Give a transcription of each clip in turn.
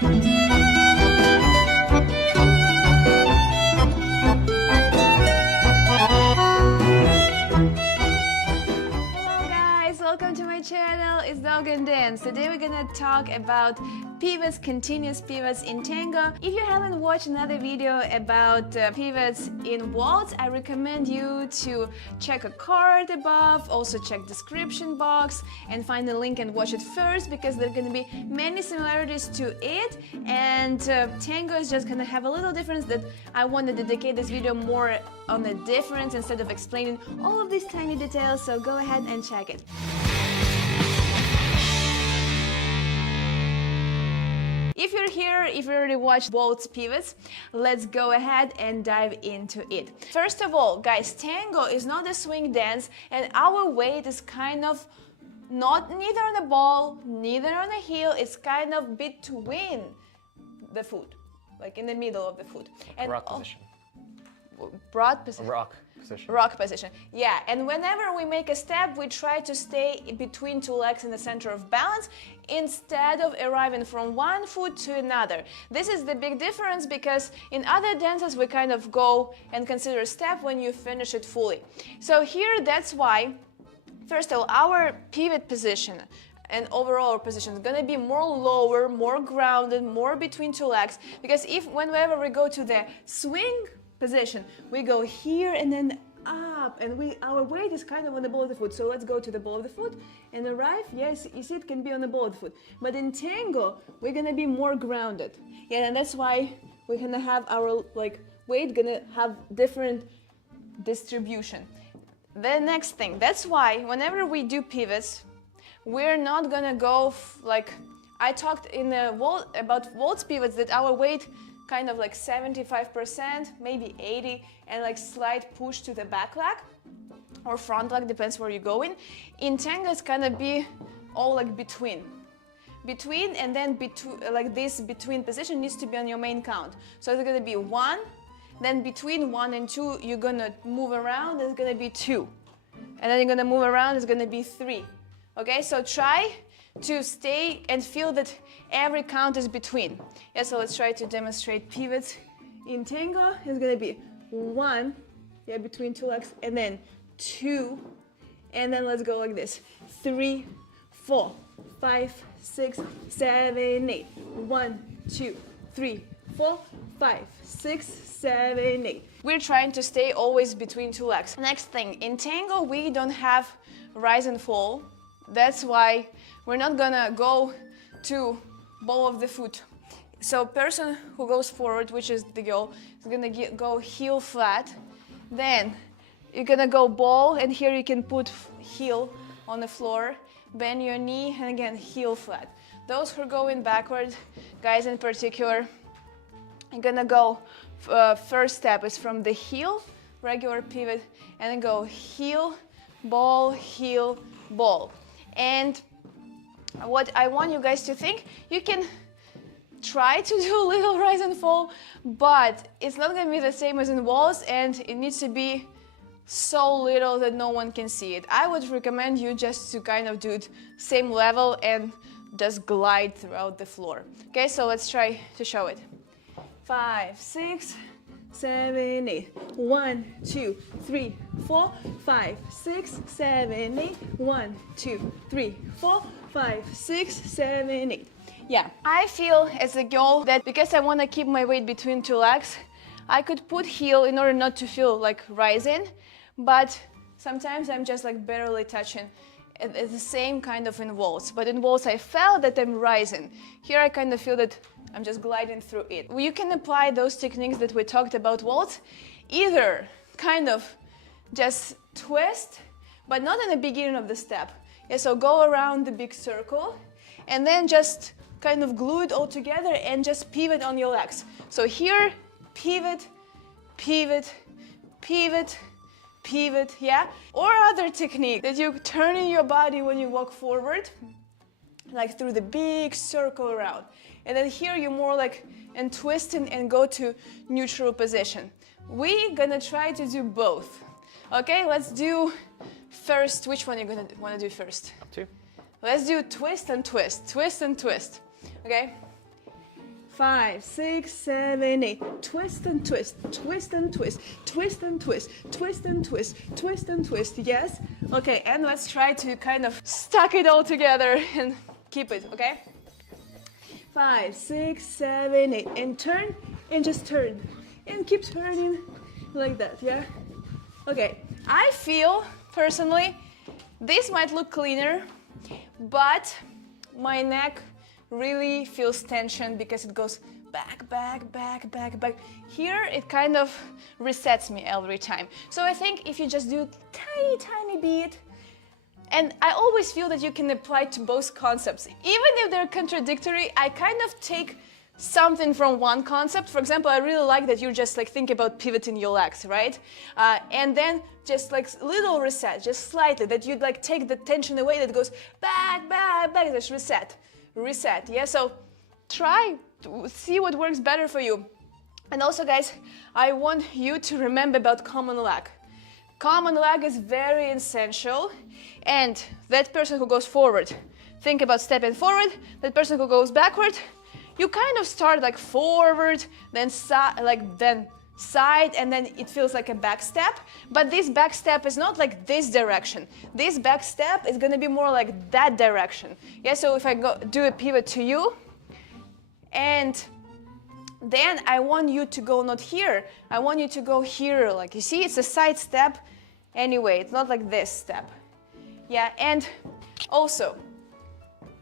Welcome to my channel, it's Dovgan Dance. Today we're gonna talk about pivots, continuous pivots in tango. If you haven't watched another video about pivots in waltz, I recommend you to check a card above, also check description box and find the link and watch it first because there are gonna be many similarities to it, and tango is just gonna have a little difference that I want to dedicate this video more on the difference instead of explaining all of these tiny details, so go ahead and check it. If you're here, if you already watched waltz pivots, let's go ahead and dive into it. First of all, guys, tango is not a swing dance, and our weight is kind of neither on the ball, neither on the heel. It's kind of between the foot, like in the middle of the foot. And rock position. Broad position. Rock position. Rock position. Yeah, and whenever we make a step, we try to stay between two legs in the center of balance instead of arriving from one foot to another. This is the big difference because in other dances we kind of go and consider a step when you finish it fully. So here, that's why, first of all, our pivot position and overall position is going to be more lower, more grounded, more between two legs, because whenever we go to the swing position, we go here and then up, and our weight is kind of on the ball of the foot. So let's go to the ball of the foot and arrive. Yes, you see, it can be on the ball of the foot. But in tango, we're gonna be more grounded. Yeah, and that's why we're gonna have our weight gonna have different distribution. The next thing, that's why whenever we do pivots, we're not gonna go I talked in the about waltz pivots that our weight kind of 75%, maybe 80%, and slight push to the back leg or front leg, depends where you're going. In tango, it's gonna be all between, and then this between position needs to be on your main count. So it's gonna be 1, then between 1 and 2, you're gonna move around, it's gonna be 2. And then you're gonna move around, it's gonna be 3. Okay, so try to stay and feel that every count is between. Yeah, so let's try to demonstrate pivots in tango. It's gonna be 1, yeah, between two legs, and then 2, and then let's go like this. 3, 4, 5, 6, 7, 8. 1, 2, 3, 4, 5, 6, 7, 8. We're trying to stay always between two legs. Next thing, in tango, we don't have rise and fall. That's why we're not gonna go to ball of the foot. So person who goes forward, which is the girl, is gonna go heel flat. Then you're gonna go ball, and here you can put heel on the floor, bend your knee, and again, heel flat. Those who are going backward, guys in particular, you're gonna go, first step is from the heel, regular pivot, and then go heel, ball, ball. And what I want you guys to think, you can try to do a little rise and fall, but it's not going to be the same as in waltz, and it needs to be so little that no one can see it. I would recommend you just to kind of do it same level and just glide throughout the floor. Okay, so let's try to show it. 5, 6, 7, 8. 1, 2, 3, 4, 5, 6, 7, 8. 1, 2, 3, 4, 5, 6, 7, 8. Yeah, I feel as a girl that because I want to keep my weight between two legs, I could put heel in order not to feel like rising, but sometimes I'm just barely touching. It's the same kind of in waltz, but in waltz I felt that I'm rising. Here I kind of feel that I'm just gliding through it. You can apply those techniques that we talked about waltz, either kind of just twist, but not in the beginning of the step. Yeah, so go around the big circle, and then just kind of glue it all together and just pivot on your legs. So here, pivot, pivot, pivot, pivot, yeah? Or other technique that you turn in your body when you walk forward, through the big circle around. And then here you're more and twisting and go to neutral position. We're gonna try to do both. Okay, let's do first, which one you're gonna wanna do first? Up to you. Let's do twist and twist, twist and twist. Okay? 5, 6, 7, 8. Twist and twist, twist and twist, twist and twist, twist and twist, twist and twist. Yes? Okay, and let's try to kind of stack it all together and keep it, okay? 5, 6, 7, 8. And turn, and just turn. And keep turning like that, yeah? Okay, I feel, personally, this might look cleaner, but my neck really feels tension because it goes back, back, back, back, back. Here, it kind of resets me every time. So I think if you just do tiny, tiny bit, and I always feel that you can apply to both concepts. Even if they're contradictory, I kind of take something from one concept. For example, I really like that you just like think about pivoting your legs, right? And then just like little reset, just slightly, that you'd like take the tension away that goes back, back, back, just reset. Reset, yeah? So try to see what works better for you. And also, guys, I want you to remember about common leg. Common leg is very essential, and that person who goes forward, think about stepping forward. That person who goes backward, you kind of start like forward, then side, and then it feels like a back step. But this back step is not like this direction. This back step is going to be more like that direction. Yeah, so if I do a pivot to you, and then I want you to go not here. I want you to go here. Like you see, it's a side step anyway. It's not like this step. Yeah, and also,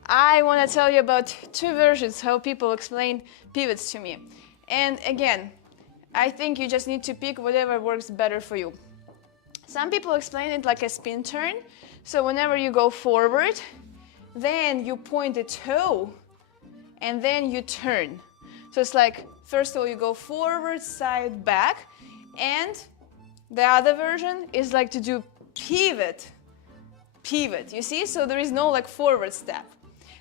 I want to tell you about two versions how people explain pivots to me. And again, I think you just need to pick whatever works better for you. Some people explain it like a spin turn. So whenever you go forward, then you point the toe, and then you turn. So it's like, first of all, you go forward, side, back, and the other version is like to do pivot, pivot, you see? So there is no like forward step.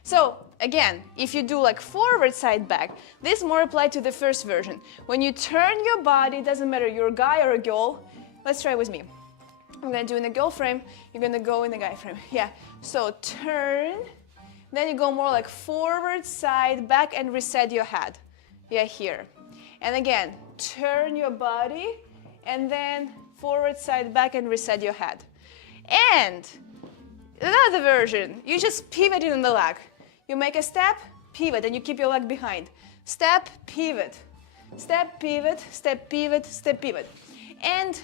So again, if you do like forward, side, back, this more applied to the first version. When you turn your body, it doesn't matter you're a guy or a girl. Let's try with me. I'm gonna do in the girl frame, you're gonna go in the guy frame. Yeah, so turn, then you go more like forward, side, back, and reset your head. Yeah, here. And again, turn your body, and then forward, side, back, and reset your head. And another version, you just pivot in the leg. You make a step, pivot, and you keep your leg behind. Step, pivot, step, pivot, step, pivot, step, pivot. And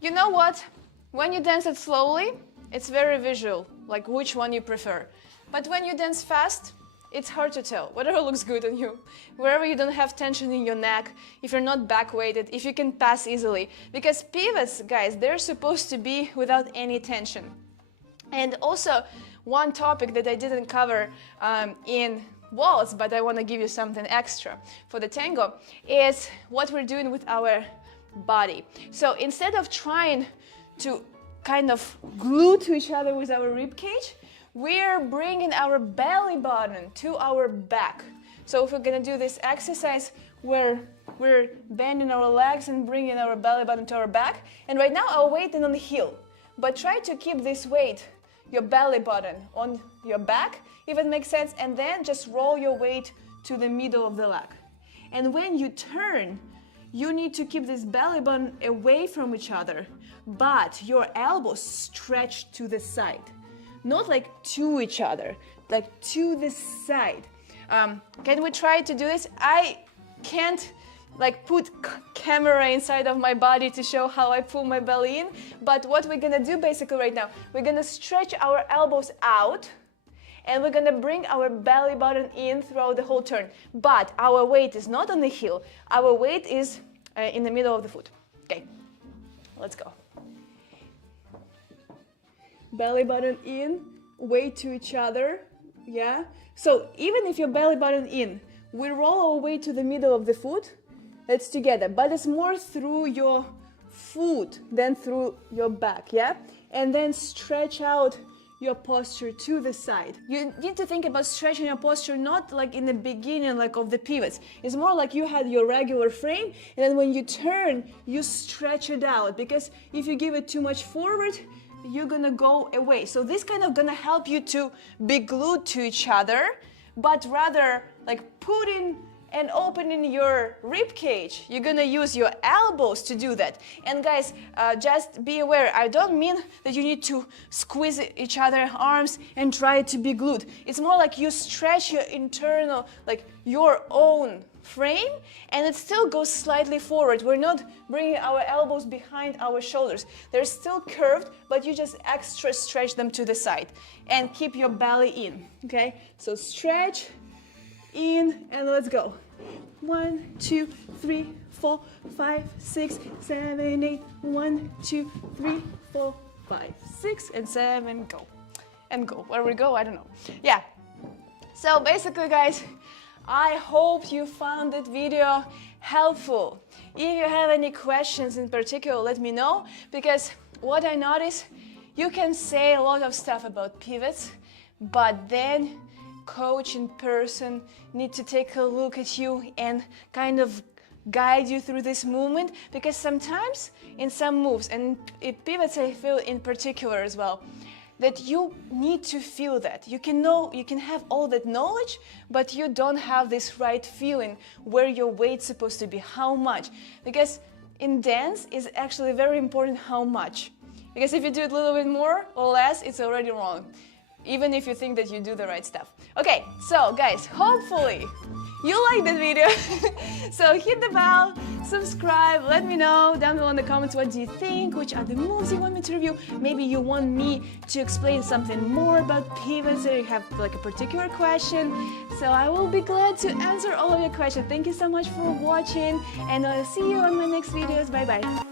you know what? When you dance it slowly, it's very visual, like which one you prefer. But when you dance fast, it's hard to tell. Whatever looks good on you, wherever you don't have tension in your neck, if you're not back weighted, if you can pass easily. Because pivots, guys, they're supposed to be without any tension. And also, one topic that I didn't cover in waltz, but I want to give you something extra for the tango, is what we're doing with our body. So instead of trying to kind of glue to each other with our rib cage, we're bringing our belly button to our back. So if we're going to do this exercise where we're bending our legs and bringing our belly button to our back, and right now our weight is on the heel, but try to keep this weight, your belly button, on your back, if it makes sense, and then just roll your weight to the middle of the leg. And when you turn, you need to keep this belly button away from each other, but your elbows stretch to the side. Not like to each other, like to the side. Can we try to do this? I can't like put camera inside of my body to show how I pull my belly in, but what we're gonna do basically right now, we're gonna stretch our elbows out, and we're gonna bring our belly button in throughout the whole turn. But our weight is not on the heel, our weight is in the middle of the foot. Okay, let's go. Belly button in, weight to each other, yeah? So even if your belly button in, we roll our weight to the middle of the foot, it's together, but it's more through your foot than through your back, yeah? And then stretch out your posture to the side. You need to think about stretching your posture not like in the beginning like of the pivots. It's more like you had your regular frame, and then when you turn, you stretch it out, because if you give it too much forward, you're gonna go away. So this kind of gonna help you to be glued to each other, but rather like putting and opening your rib cage. You're gonna use your elbows to do that. And guys, just be aware, I don't mean that you need to squeeze each other's arms and try to be glued. It's more like you stretch your internal, like your own frame, and it still goes slightly forward. We're not bringing our elbows behind our shoulders. They're still curved, but you just extra stretch them to the side and keep your belly in, okay? So stretch, in, and let's go. 1, 2, 3, 4, 5, 6, 7, 8. 1, 2, 3, 4, 5, 6, and 7. Go. And go. Where we go, I don't know. Yeah. So basically, guys, I hope you found that video helpful. If you have any questions in particular, let me know, because what I noticed, you can say a lot of stuff about pivots, but then coach in person need to take a look at you and kind of guide you through this movement, because sometimes in some moves, and in pivots I feel in particular as well, that you need to feel that. You can have all that knowledge, but you don't have this right feeling where your weight's supposed to be, how much. Because in dance, it's actually very important how much. Because if you do it a little bit more or less, it's already wrong, even if you think that you do the right stuff. Okay, so guys, hopefully you like that video. So hit the bell, subscribe, let me know down below in the comments what do you think, which are the moves you want me to review. Maybe you want me to explain something more about pivots, or you have like a particular question. So I will be glad to answer all of your questions. Thank you so much for watching, and I'll see you on my next videos. Bye bye.